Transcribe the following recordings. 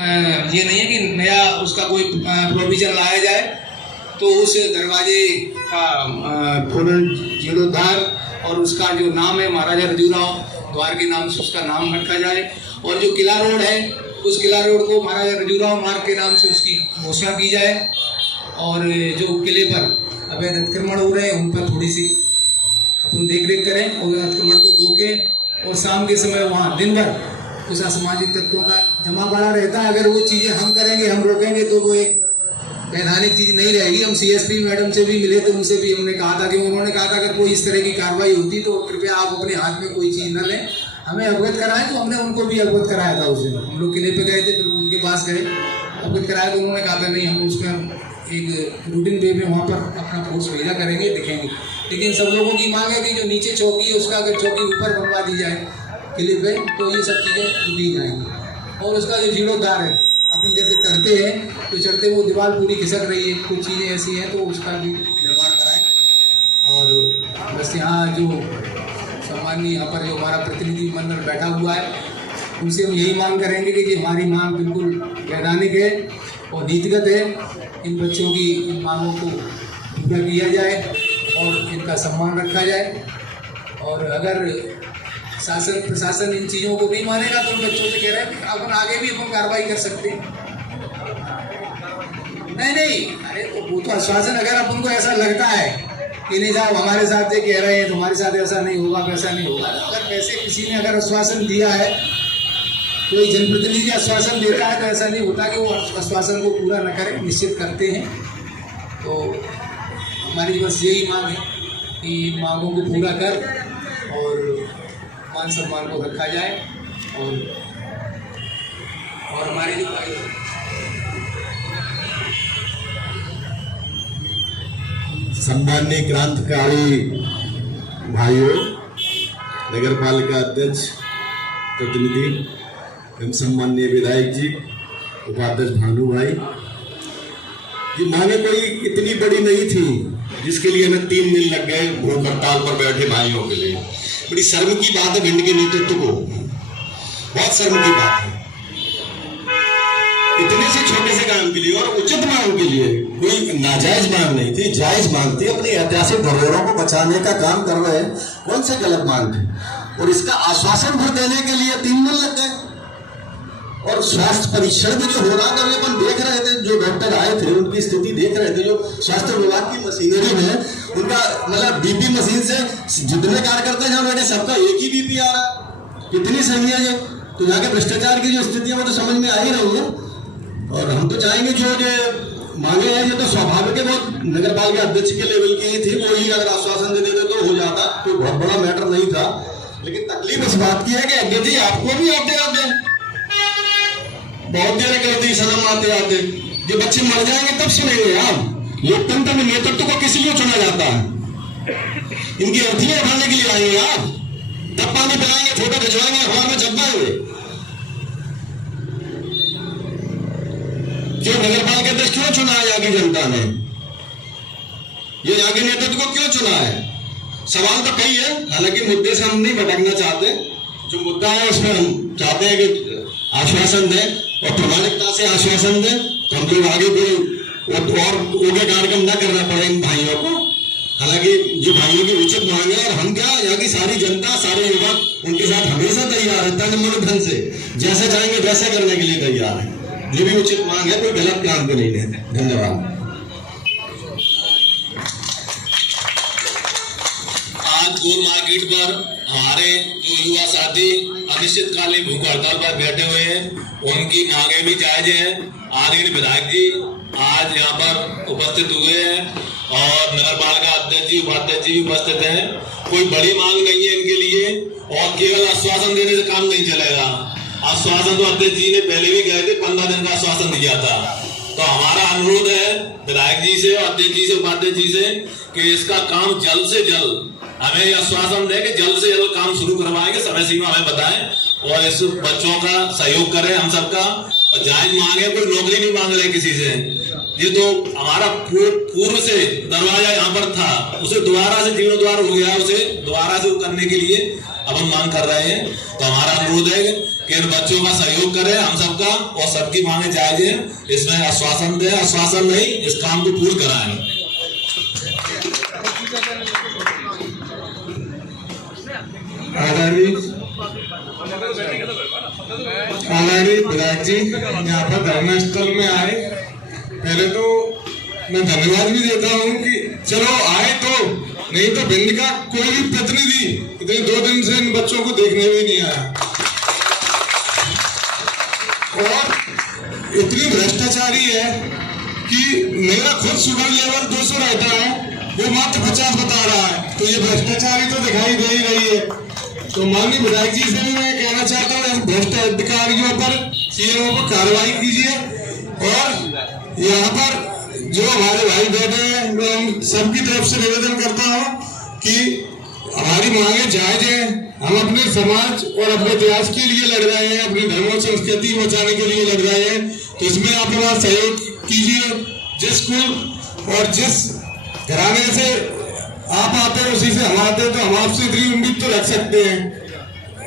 ये नहीं है कि नया उसका कोई प्रोविजन लाया जाए, तो उस दरवाजे का जीर्णोद्धार और उसका जो नाम है महाराजा रजूराव द्वार के नाम से उसका नाम रखा जाए, और जो किला रोड है उस किला रोड को महाराजा रजूराव मार्ग के नाम से उसकी घोषणा की जाए, और जो किले पर अवैध अतिक्रमण हो रहे हैं उन पर थोड़ी सी अपन देख रेख करें और अतिक्रमण को रोकें। और शाम के समय वहाँ दिन भर कुछ असामाजिक तत्वों का जमा पड़ा रहता है। अगर वो चीज़ें हम करेंगे, हम रोकेंगे, तो वो एक वैधानिक चीज़ नहीं रहेगी। हम CSP मैडम से भी मिले तो उनसे भी हमने कहा था कि उन्होंने कहा था अगर कोई इस तरह की कार्रवाई होती तो कृपया आप अपने हाथ में कोई चीज़ न लें, हमें अवगत कराएं। तो हमने उनको भी अवगत कराया था। उस दिन हम लोग किले पे गए थे, फिर उनके पास गए, अवगत कराया, तो उन्होंने कहा था नहीं, हम उसका एक रूटीन वे में वहाँ पर अपना फोर्स भेजा करेंगे, दिखेंगे। लेकिन सब लोगों की मांग है कि जो नीचे चौकी है उसका अगर चौकी ऊपर बनवा दी जाए किले पे, तो ये सब चीज़ें दी जाएंगी। और उसका जो जीर्णोद्धार है, अपन जैसे चढ़ते हैं तो चढ़ते वो दीवार पूरी खिसक रही है, कुछ चीज़ें ऐसी हैं, तो उसका भी निर्माण कराएं। और बस यहाँ जो सामान्य यहाँ पर जो हमारा प्रतिनिधि मंडल बैठा हुआ है, उनसे हम यही मांग करेंगे कि हमारी मांग बिल्कुल वैधानिक है और नीतिगत है। इन बच्चों की इन मांगों को पूरा किया जाए और इनका सम्मान रखा जाए। और अगर शासन प्रशासन इन चीज़ों को नहीं मानेगा तो उन बच्चों से कह रहे हैं कि अपन आगे भी अपन कार्रवाई कर सकते हैं। नहीं, अरे वो तो आश्वासन, अगर अपन को ऐसा लगता है कि नहीं साहब हमारे साथ ये कह रहे हैं, तुम्हारे साथ ऐसा नहीं होगा, वैसा नहीं होगा, अगर वैसे किसी ने अगर आश्वासन दिया है, कोई जनप्रतिनिधि आश्वासन देता है, तो ऐसा नहीं होता कि वो आश्वासन को पूरा न करें, निश्चित करते हैं। तो हमारी बस यही मांग है कि इन मांगों को पूरा कर और मान सम्मान को रखा जाए। और हमारे जो सम्माननीय क्रांतिकारी भाइयों, नगर पालिका अध्यक्ष, प्रतिनिधि एवं सम्माननीय विधायक जी, उपाध्यक्ष भानु भाई, ये मांगे कोई इतनी बड़ी नहीं थी जिसके लिए हमें 3 दिन लग गए भूख हड़ताल पर बैठे भाइयों के लिए। बड़ी शर्म की बात है भिंड के नेतृत्व को, बहुत शर्म की बात है। इतने से छोटे से काम के लिए और उचित मांग के लिए, कोई नाजायज मांग नहीं थी, जायज मांग थी। अपनी ऐतिहासिक धरोहरों को बचाने का काम कर रहे हैं, कौन से गलत मांग थी। और इसका आश्वासन भर देने के लिए 3 दिन लग गए। और स्वास्थ्य परीक्षण भी जो हो रहा था, अपन देख रहे थे, जो डॉक्टर आए थे उनकी स्थिति देख रहे थे, जो स्वास्थ्य विभाग की मशीनरी में उनका मतलब BP मशीन से जितने कार्यकर्ता जहाँ बैठे सबका एक ही BP आ रहा। कितनी सही है ये। तो यहाँ के भ्रष्टाचार की जो स्थिति है वो तो समझ में आ ही रही है। और हम तो चाहेंगे जो मांगे हैं, ये तो स्वाभाविक है, बहुत नगर पालिका अध्यक्ष के लेवल की ही थी, वो ही अगर आश्वासन दे देते तो हो जाता, कोई बहुत बड़ा मैटर नहीं था। लेकिन तकलीफ इस बात की है कि अध्यक्ष जी आपको भी आते बहुत देर कर दी सदन आते आते। जो बच्चे मर जाएंगे तब सुनेंगे आप। लोकतंत्र में नेतृत्व को किस लिए चुना जाता है? इनकी अर्थी उठाने के लिए आएंगे आप, तब पानी पिलाएंगे, फोटो खिंचवाएंगे, अखबार में छपवाएंगे। क्यों नगर पालिका अध्यक्ष क्यों चुना है यहाँ की जनता ने? ये यहाँ के नेतृत्व को क्यों चुना है? सवाल तो कई है, हालांकि मुद्दे से हम नहीं भटकना चाहते। जो मुद्दा है उसमें हम चाहते हैं कि आश्वासन दें और प्रामाणिकता से आश्वासन दें, तो हम लोग आगे कोई और उनके कार्यक्रम न करना पड़े इन भाइयों को। हालांकि जो भाइयों की उचित मांग है, और हम क्या, यहाँ की सारी जनता, सारे युवक उनके साथ हमेशा तैयार है, तन मन धन से, जैसे चाहेंगे वैसे करने के लिए तैयार है। जो भी उचित मांग है, कोई गलत काम पे नहीं है। धन्यवाद। आज गोल मार्केट पर हमारे जो युवा साथी अनिश्चितकालीन भूख हड़ताल पर बैठे हुए हैं, उनकी मांगे भी जायज हैं। आदरणीय विधायक जी आज यहाँ पर उपस्थित हुए हैं और नगर पालिका अध्यक्ष जी, उपाध्यक्ष जी भी उपस्थित हैं। कोई बड़ी मांग नहीं है इनके लिए, और केवल आश्वासन देने से काम नहीं चलेगा। आश्वासन तो अध्यक्ष जी ने पहले भी गए थे, 15 दिन का आश्वासन दिया था। तो हमारा अनुरोध है विधायक जी से, अध्यक्ष जी से, उपाध्यक्ष जी से कि इसका काम जल्द से जल्द हमें आश्वासन दें कि जल्द से जल्द काम शुरू करवाएंगे, समय सीमा हमें बताएं और इस बच्चों का सहयोग करें हम सबका। और जायज मांगे, कोई नौकरी नहीं मांग रहे किसी से। ये तो हमारा पूर्व से दरवाजा यहाँ पर था, उसे दोबारा से जीर्णोद्धार हो गया, उसे दोबारा से करने के लिए अब हम मांग कर रहे हैं। तो हमारा अनुरोध है कि इन बच्चों का सहयोग करें हम सबका, और सबकी मांगे जायज है, इसमें आश्वासन दे, आश्वासन नहीं, इस काम को पूर्ण कराएं। आदरणीय विधायक जी यहाँ पर धरना स्थल में आए, पहले तो मैं धन्यवाद भी देता हूँ कि चलो आए, तो नहीं तो भिंड का कोई भी प्रतिनिधि इतने 2 दिन से इन बच्चों को देखने भी नहीं आया। और इतनी भ्रष्टाचारी है कि मेरा खुद शुगर लेवल 200 रहता है, वो मात्र 50 बता रहा है, तो ये भ्रष्टाचारी तो दिखाई दे ही रही है। तो माननीय विधायक जी से भी मैं कहना चाहता हूँ, ऐसे भ्रष्ट अधिकारियों पर सीएमओ पर कार्रवाई कीजिए, और यहाँ पर जो हमारे भाई बैठे हैं, मैं हम सबकी तरफ से निवेदन करता हूँ कि हमारी मांगे जायज है, हम अपने समाज और अपने इतिहास के लिए लड़ रहे हैं, अपनी धर्म और संस्कृति बचाने के लिए लड़ रहे हैं, तो इसमें आप हमारा सहयोग कीजिए। जिस कुल और जिस घराने से आप आते हैं उसी से हम आते हैं, तो हम आपसे इतनी उम्मीद तो रख सकते हैं,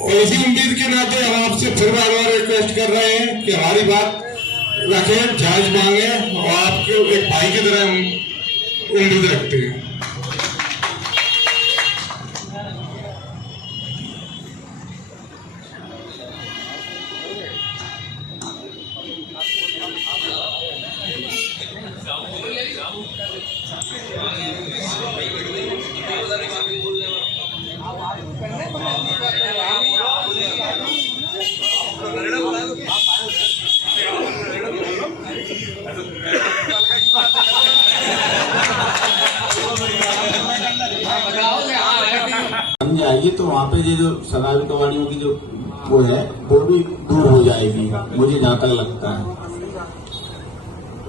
और इसी उम्मीद के नाते हम आपसे फिर बार बार रिक्वेस्ट कर रहे हैं कि हमारी बात रखें, जायज मांगे, और आपके एक भाई की तरह हम उम्मीद रखते हैं। आइए तो वहाँ पे ये जो शराबी कबाड़ियों की जो वो है वो भी दूर हो जाएगी, मुझे जहाँ तक लगता है।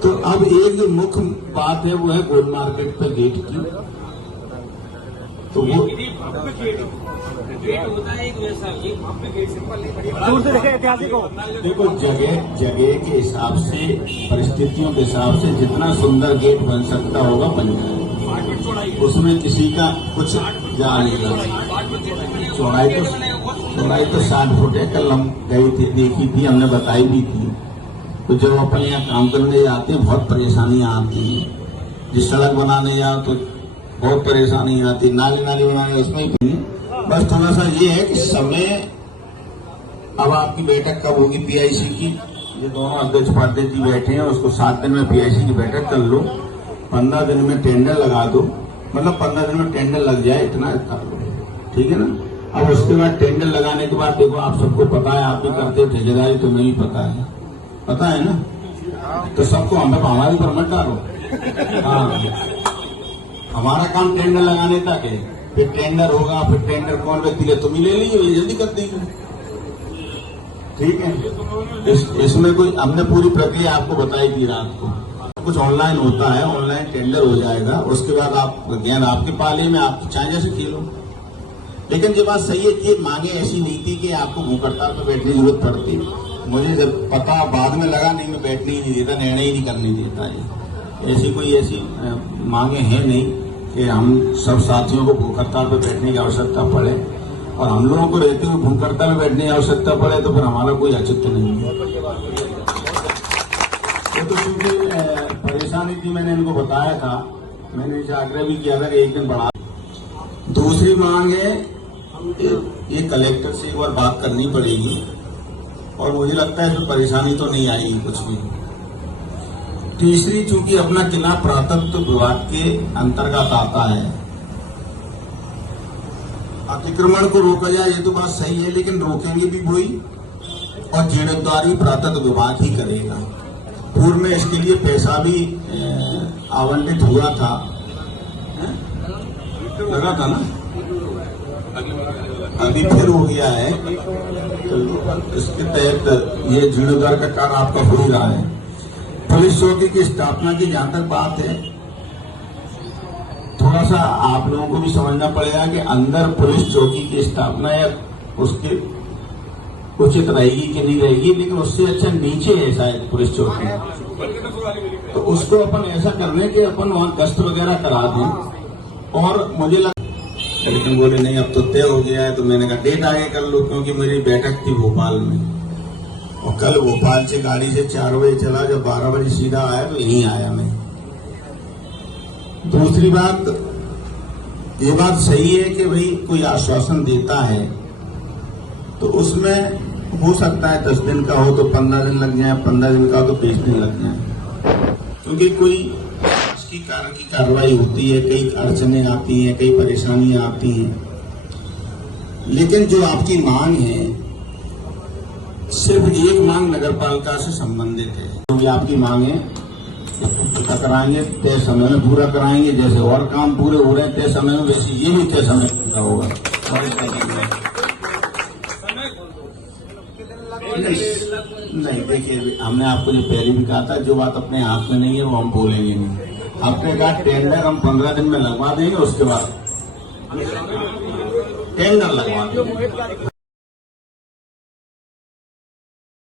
तो अब एक जो मुख्य बात है वो है गोल मार्केट पे गेट की। तो वो देखो जगह के हिसाब से, परिस्थितियों के हिसाब से जितना सुंदर गेट बन सकता होगा बन जाए, उसमें किसी का कुछ जा नहीं रहा। चौड़ाई तो 60 फुट है, कल हम गई थी, देखी थी, हमने बताई भी थी। तो जब अपन यहाँ काम करने जाते हैं बहुत परेशानियां आती हैं, जिस सड़क बनाने जाओ तो बहुत परेशानी आती, नाली बनाने उसमें भी। बस थोड़ा सा ये है कि समय, अब आपकी बैठक कब होगी पीआईसी की, ये दोनों अध्यक्ष उपाध्यक्ष जी बैठे हैं, उसको 7 दिन में पीआईसी की बैठक कर लो, 15 दिन में टेंडर लगा दो, मतलब 15 दिन में टेंडर लग जाए, इतना कर लो, ठीक है ना। अब उसके बाद टेंडर लगाने के बाद देखो, आप सबको पता है, आप भी करते ठेकेदारी, तो मैं भी पता है ना, तो सबको हमारी पर मत डालो। हाँ, हमारा काम टेंडर लगाने तक है, फिर टेंडर होगा, फिर टेंडर कौन व्यक्ति ले, तुम ही ले लीजिए, ये जल्दी कर देंगे, ठीक है। इसमें कोई, हमने पूरी प्रक्रिया आपको बताई थी रात को। कुछ ऑनलाइन होता है, ऑनलाइन टेंडर हो जाएगा, उसके बाद आप ज्ञान आपके पाले में, आप चाहे जैसे खेलो। लेकिन ये बात सही है कि मांगे ऐसी नहीं थी कि आपको भूख हड़ताल पर बैठने की जरूरत पड़ती। मुझे जब पता बाद में लगा, नहीं, मैं बैठने ही नहीं देता, निर्णय ही नहीं करने देता है। ऐसी मांगे हैं नहीं कि हम सब साथियों को भूख हड़ताल पर बैठने की आवश्यकता पड़े, और हम लोगों को रहते हुए भूख हड़ताल में बैठने की आवश्यकता पड़े, तो फिर हमारा कोई औचित्य नहीं है। तो क्योंकि परेशानी थी, मैंने इनको बताया था, मैंने इनसे आग्रह भी किया था कि एक दिन बढ़ा। दूसरी मांग है, ये कलेक्टर से एक बार बात करनी पड़ेगी, और मुझे लगता है इसमें परेशानी तो नहीं आएगी कुछ भी। तीसरी, चूंकि अपना किला पुरातत्व विभाग के अंतर्गत आता है, अतिक्रमण को रोका जाए, ये तो बात सही है, लेकिन रोकेंगे भी वही, और जीर्णोद्धार भी पुरातत्व विभाग ही करेगा। पूर्व में इसके लिए पैसा भी आवंटित हुआ था, लगा था ना, अभी फिर हो गया है, तो इसके तहत ये जीर्णोद्धार का कार्य आपका हो ही रहा है। पुलिस चौकी की स्थापना की जहां तक बात है, थोड़ा सा आप लोगों को भी समझना पड़ेगा कि अंदर पुलिस चौकी की स्थापना या उसके उचित रहेगी कि नहीं रहेगी, लेकिन उससे अच्छा नीचे है शायद पुलिस चौकी, तो उसको अपन ऐसा करने के अपन वहां गश्त वगैरह करा दें। और मुझे लेकिन बोले नहीं, अब तो तय हो गया है, तो मैंने कहा डेट आगे कर लो, क्योंकि मेरी बैठक थी भोपाल में। और कल भोपाल से गाड़ी से 4 बजे चला, जब 12 बजे सीधा आया तो यहीं आया मैं। दूसरी बात, ये बात सही है कि भाई कोई आश्वासन देता है तो उसमें हो सकता है 10 दिन का हो तो 15 दिन लग जाए, 15 दिन का हो तो 20 दिन लग जाए, क्योंकि कोई इसकी कारण की कार्रवाई होती है, कई अड़चने आती हैं, कई परेशानियां आती हैं। लेकिन जो आपकी मांग है, सिर्फ एक मांग नगर पालिका से संबंधित है। क्योंकि आपकी मांग है पता कराएंगे, तय समय में पूरा कराएंगे। जैसे और काम पूरे हो रहे हैं तय समय में, वैसे ये भी तय समय पूरा होगा। नहीं, देखिए हमने आपको जो पहले भी कहा था, जो बात अपने हाथ में नहीं है वो हम बोलेंगे नहीं। आपने कहा टेंडर हम 15 दिन में लगवा देंगे, उसके बाद टेंडर लगवा देंगे।